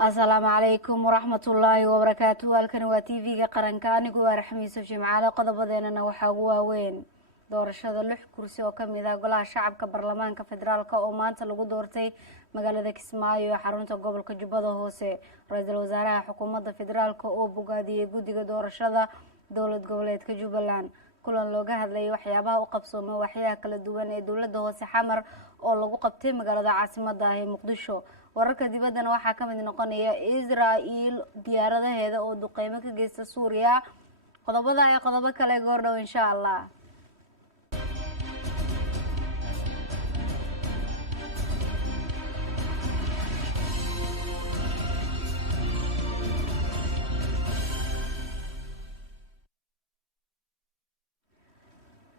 السلام عليكم ورحمة الله وبركاته. halkan waa TV-ga qaranka anigu waa Raxmiiso Jimcaale qodobadeena waxa ugu waaweyn doorashada 6 kursi oo kamid ah golaha shacabka baarlamaanka federaalka oo maanta lagu doortay magaalada Kismaayo ee xarunta gobolka Jubbada Hoose. Ra'iisul Wasaaraha xukuumadda federaalka oo bogaadiyay guddiga doorashada dowlad goboleedka Jubbaland kulan looga hadlay waxyaabaha u qabsoomay waxyaha kala duwan ee dowladda hoose xamar oo lagu qabtay magaalada caasimadda ah ee Muqdisho. wararka dibadana waxaa ka mid noqonaya Israa'iil diyaaradaheeda oo duqeymo ka geysta Suuriya qodobada ay qodobo kale goordhow insha Allah.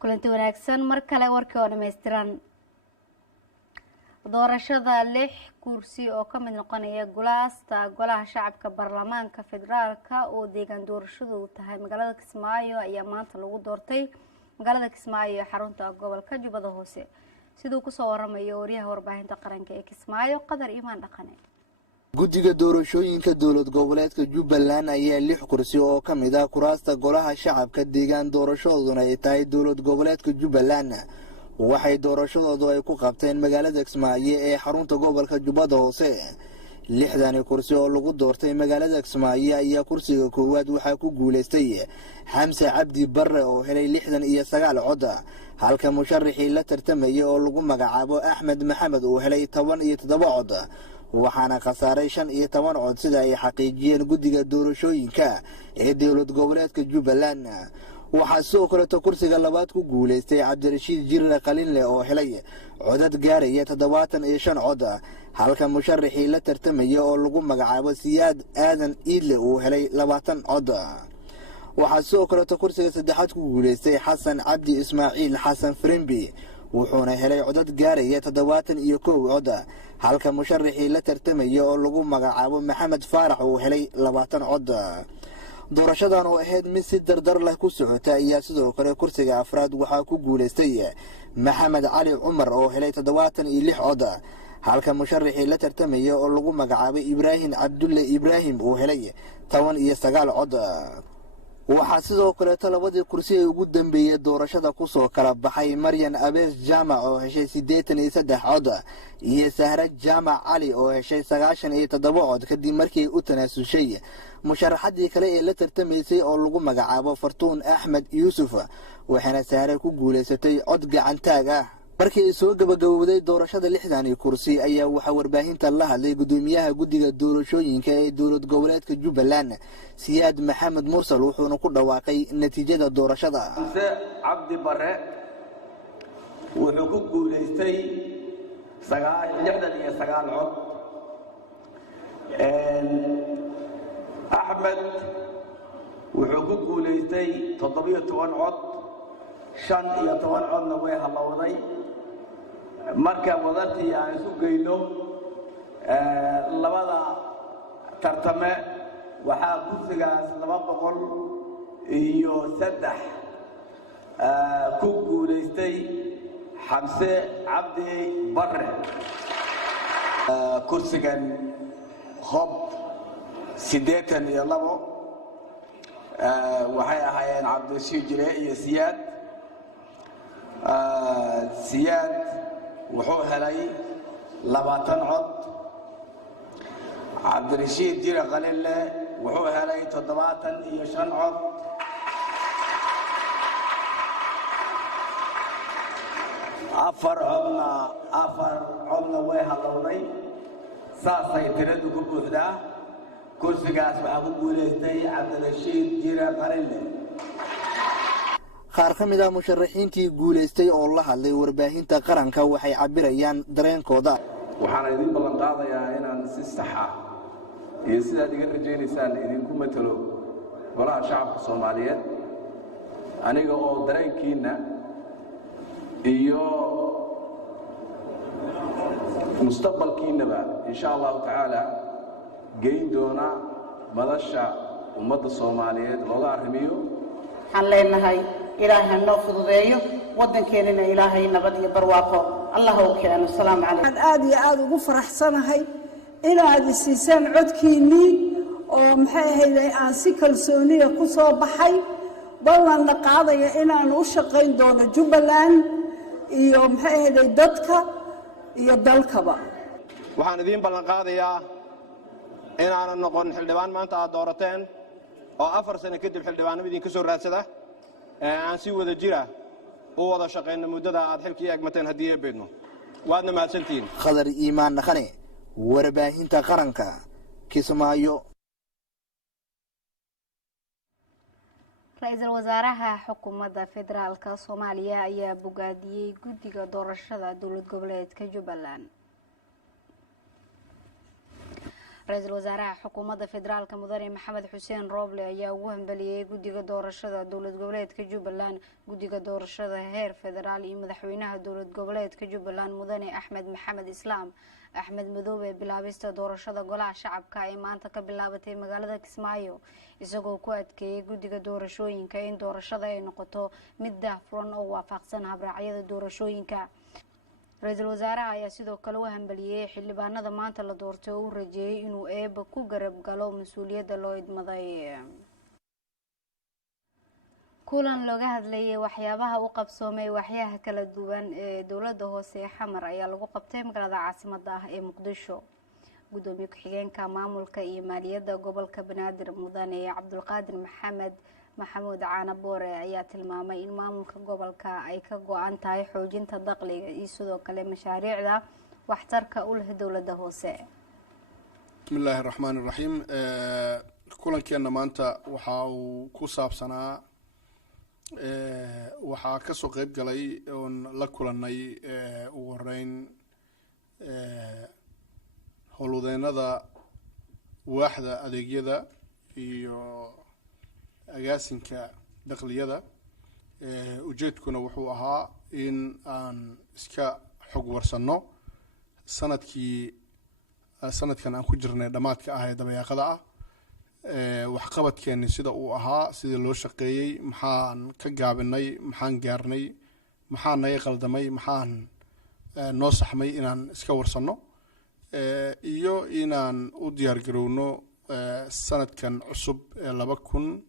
kulanti wanaagsan mar kale warkii oo dhameystiran doorashada 6 kursi oo ka mid noqonaya golaha shacabka baarlamaanka federaalka oo deegaan doorashadu tahay magaalada Kismaayo ayaa maanta lagu doortay magaalada Kismaayo ee xarunta gobolka Jubbada Hoose sidoo ku soo waramayo wariyaha warbaahinta qaranka ee Kismaayo Qadar Imaan Dhaqane. guddiga doorashooyinka dowlad goboleedka Jubbaland ayaa 6 kursi oo ka mid ah kuraasta golaha shacabka deegaan doorashaduna ay tahay dowlad goboleedka Jubbaland waxay doorashadoodu ay ku qabteen magaalada Kismaayo ee xarunta gobolka Jubbada Hoose. 6 kursi oo lagu doortay magaalada Kismaayo ayaa kursiga koowaad waxa ku guuleystay Xamse Cabdi Barre oo helay 69 cod halka musharrixii la tartamay oo lagu magacaabo Axmed Maxamed oo helay 17 cod waxaana khasaaray 15 cod sida ay xaqiijiyeen guddiga doorashooyinka ee dowlad goboleedka Jubbaland. waxaa soo kaleeto kursiga labaad ku guuleystay Cabdirashiid Jirre Qalinle oo helay codad gaaraya 75 cod halka musharrixii la tartamay oo lagu magacaabo Siyaad Aadan Iidle oo helay 20 cod. waxaa soo kaleeto kursiga saddexaad ku guuleystay Xasan Cabdi Ismaaciil Xasan Frimbi wuxuuna helay codad gaaraya 71 cod halka musharrixii la tartamay oo lagu magacaabo Maxamed Faarax oo helay 20 cod. doorashadan oo ahayd mid si dardar leh ku socota ayaa sidoo kale kursiga afraad waxaa ku guuleystay Maxamed Cali Cumar oo helay 76 cod halka musharrixii la tartamay oo lagu magacaabo Ibraahim Cabdulle Ibraahim oo helay 19 cod. waxaa sidoo kale labadii kursi ee ugu dambeeyay doorashada ku soo kala baxay Maryan Abees Jaamac oo heshay 83 cod iyo Sahra Jaamac Cali oo heshay 97 cod kadib markii u tanaasushay musharaxadii kale ee la tartamaysay oo lagu magacaabo Fartuun Axmed Yuusuf waxaana Sahra ku guuleysatay cod gacantaag ah. markii soo gabagabowday doorashada 6 kursi ayaa waxa warbaahinta la hadlay gudoomiyaha guddiga doorashooyinka ee dowlad goboleedka Jubbaland Siyaad Maxamed Mursal wuxuuna ku dhawaaqay natiijada doorashada. Xamse Cabdi Barre wuxuu ku guuleystay 69 cod. Axmed wuxuu ku guuleystay 17 cod. 15 codna way halowday. marka wadartii aan isu geyno labada tartame waxaa kursigaas 203 ku guuleystay Xamse Cabdi Barre. kursigan hob 82 waxay ahaayeen Cabdirashiid Jirre iyo Siyaad. Siyaad wuxuu helay 20 cod. Cabdirashiid Jirre Qalinle wuxuu helay 75 cod. afar codna way halowday. saasay tiradu ku buuxdaa. kursigaas waxaa ku guuleystay Cabdirashiid Jirre Qalinle. qaar ka mid ah musharaxiintii guuleystay oo la hadlay warbaahinta qaranka waxay cabirayaan dareenkooda. waxaan idin ballan qaadayaa inaan si sax ah iyo sidaad iga rajaynaysaan idinku matalo golaha shacabka Soomaaliyeed aniga oo dareenkiina iyo mustaqbalkiinaba insha Allah ta'ala geyn doona madasha ummadda Soomaaliyeed looga arrimiyo. waxaan leenahay ilaahay noo fududeeyo wadankeena ilaahay nabad iyo barwaaqo الله وكيل السلام عليكم. أنا آدي ugu faraxsanahay inaad isiisaan codkiinnii oo maxay ahayd aan si kalsooniya ku soo baxay ballanna qaadaya inaan u shaqayn doono Jubbaland iyo maxay ahayd dadka iyo dalkaba. waxaan idin ballan qaadayaa inaan noqon xildhibaan maanta aad doorateen oo 4 sano kadib xildhibaanada idin ka soo raadsada aan si wada jira u wada shaqeyno muddada aad xilkii eegmateen haddii ay beedno waadna mahadsantihiin. Khadar Iimaan Dhaqane warbaahinta qaranka Kismaayo. Ra'iisul Wasaaraha Xukuumadda Federaalka Soomaaliya ayaa bogaadiyay guddiga doorashada dowlad goboleedka Jubbaland. Ra'iisul Wasaaraha Xukuumadda Federaalka Mudane Maxamed Xuseen Rooble ayaa ugu hambaliyay guddiga doorashada dowlad goboleedka Jubbaland, guddiga doorashada heer federaal iyo madaxweynaha dowlad goboleedka Jubbaland Mudane Axmed Maxamed Islaam Axmed Madoobe bilaabista doorashada golaha shacabka ee maanta ka bilaabatay magaalada Kismaayo isagoo ku adkeeyay guddiga doorashooyinka in doorashada ay noqoto mid daahfuran oo waafaqsan habraacyada doorashooyinka. Ra'iisul Wasaaraha ayaa sidoo kale u hambaliyay xildhibaanada maanta la doortay oo u rajeeyay inuu eeba ku garab galo mas'uuliyadda loo idmaday. kulan looga hadlayay waxyaabaha u qabsoomay waxyaha kala duwan ee dowladda hoose ee Xamar ayaa lagu qabtay magaalada caasimadda ah ee Muqdisho. Gudoomiye ku-xigeenka maamulka iyo maaliyadda gobolka Banaadir Mudane Cabdulqaadir Maxamuud Caanaboore ayaa tilmaamay in maamulka gobolka ay ka go'an tahay xoojinta dakhliga iyo sidoo kale mashaariicda waxtarka u leh dowladda hoose. Bismillahir Rahmaanir Rahiim. Kulankeena maanta waxa uu ku saabsanaa waxaa ka soo qayb galay oo la kulanay ugu horeyn howlwadeennada waaxda adeegyada iyo agaasinka dakliyada. Ujeedkuna wuxuu ahaa in aan iska xog warsano sanadkan aan ku jirnay dhamaadka ah ee dabayaaqada ah waxqabadkeeni sida uu ahaa, sidii loo shaqeeyay, maxaan ka gaabinay, maxaan gaarnay, maxaan naga qaldamay, maxaan noo saxmay inaan iska warsano iyo inaan u diyaar garowno sanadkan cusub ee 2000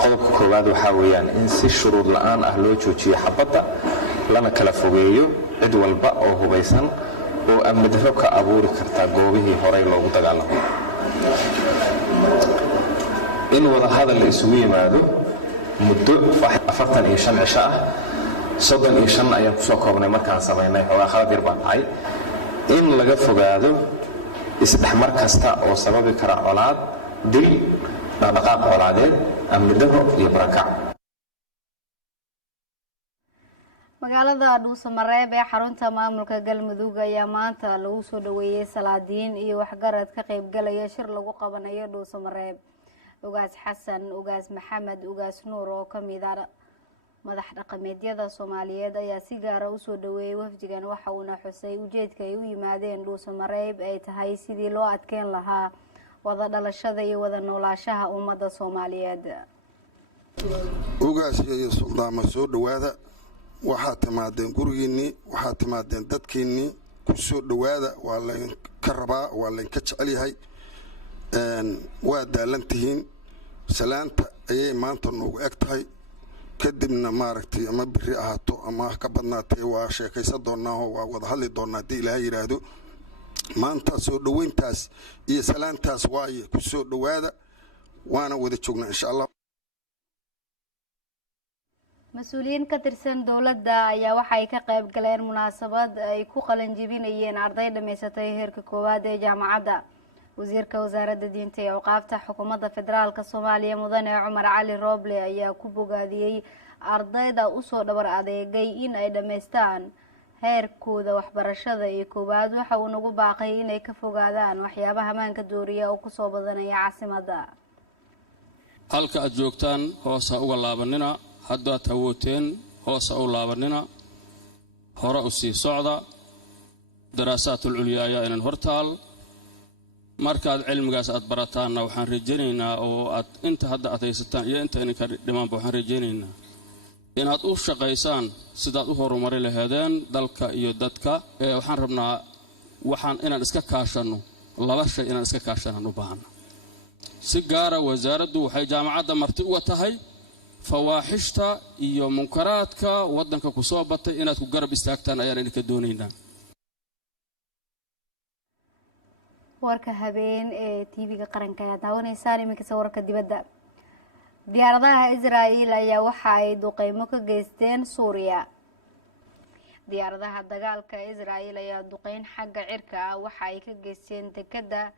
qodobka koowaad waxa weeyaan in si shuruud la'aan ah loo joojiyo xabadda lana kala fogeeyo cid walba oo hubaysan oo amni darro ka abuuri karta goobihii horey loogu dagaalamay. in wada hadal la isugu yimaado muddo 45 cisho ah 35 ayaan kusoo koobnay markaan samaynay xoogaa khalad yar baa dhacay. in laga fogaado isdhexmar kasta oo sababi kara colaad, dil, dhaqdhaqaaq colaadeed, amni darro iyo barakac. magaalada Dhuusamareeb ee xarunta maamulka Galmudug ayaa maanta lagu soo dhaweeyay salaadiin iyo waxgarad ka qayb galaya shir lagu qabanayo Dhuusamareeb. Ugaas Xasan, Ugaas Maxamed, Ugaas Nuur oo kamid ah madax dhaqameedyada Soomaaliyeed ayaa si gaar ah u soo dhaweeyay wafdigan, waxa uu xusay ujeedka ay u yimaadeen Dhuusamareeb ay tahay sidii loo adkeyn lahaa wada dhalashada iyo wada noolaanshaha ummadda Soomaaliyeed. ugaas iyo suldaama soo dhawaada, waxaa timaadeen gurigiinii, waxaa timaadeen dadkiinii, ku soo dhawaada, waa laynka rabaa, waa laynka jecel yahay. waa daalantihiin, salaanta ayay maanta noogu eg tahay. kadibna maaragtay ama biri ahaato ama ka badnaatay waa sheekaysan doonaa oo waa wada hadli doonaa haddii ilaahay yidhaahdo. maanta soo dhaweyntaas iyo salaantaas waaye ku soo dhawaada, waana wada joognaa insha allah. mas-uuliyiin ka tirsan dowladda ayaa waxay ka qayb galeen munaasabad ay ku qalin jebinayeen arday dhameysatay heerka koowaad ee jaamacadda. wasiirka wasaaradda diinta iyo awqaafta xukuumadda federaalka Soomaaliya mudane Cumar Cali Rooble ayaa ku bogaadiyay ardayda u soo dhabar adeegay in ay dhameystaan heerkooda waxbarashada ee koowaad. waxa uu nagu baaqay inay ka fogaadaan waxyaabaha maanka dooriya oo ku soo badanaya caasimadda. halka aad joogtaan hoos ha uga laabanina, haddaad awooteen hoos ha u laabanina, hore u sii socda. daraasaadul culya ayaa inaan hortaal. markaad cilmigaas aad barataanna waxaan rajaynaynaa oo aad inta hadda aad haysataan iyo inta idinka dhimaanba waxaan rajaynaynaa inaad u shaqaysaan sidaad u horumari lahaydeen dalka iyo dadka. waxaan rabnaa inaan iska kaashano laba shay inaan iska kaashanaan u baahana. si gaara wasaaraddu waxay jaamacadda marti uga tahay fawaaxishta iyo munkaraadka waddanka ku soo batay inaad ku garab istaagtaan ayaan idinka doonaynaa. warka habeen ee TV-ga qaranka ayaa daawaneysaan. iminka warka dibadda. diyaaradaha Israa'iil ayaa waxa ay duqeymo ka geysteen Suuriya. diyaaradaha dagaalka Israa'iil ayaa duqeyn xagga cirka ah waxa ay ka geysteen dekedda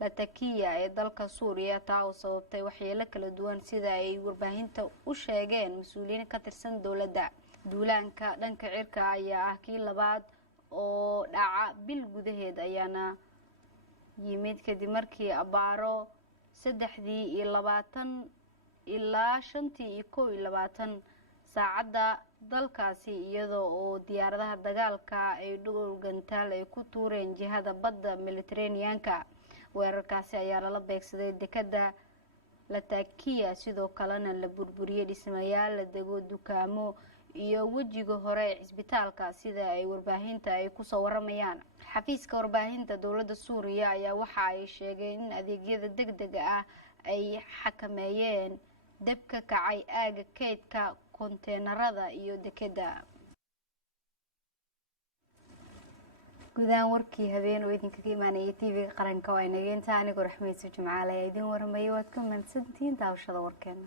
Latakiya ee dalka Suuriya, taa oo sababtay waxyeelo kala duwan sida ay warbaahinta u sheegeen mas-uuliyiin ka tirsan dowladda. duulaanka dhanka cirka ayaa ah kii labaad oo dhaca bil gudaheed, ayaana yimid kadib markii abaaro 3:20 ilaa 5:21 saacada dalkaasi, iyadoo oo diyaaradaha dagaalka ay dhul gantaal ay ku tuureen jihada badda Mediterranean-ka. weerarkaasi ayaa lala beegsaday dekedda Latakiya, sidoo kalena la burburiyay dhismayaal, la dego dukaamo iyo wejiga hore ee isbitaalka sida ay warbaahinta ay ku soo waramayaan. xafiiska warbaahinta dowladda Suuriya ayaa waxa ay sheegeen in adeegyada degdega ah ay xakameeyeen dab ka kacay aaga kaydka konteenarada iyo dekedda. guudaan warkii habeen oo idinkaga imaanayay TV-ga qaranka waa inaga inta. anigoo Raxmayso Jimcaale ayaa idin warramay. waad ka mahadsantihiin daawashada warkeena.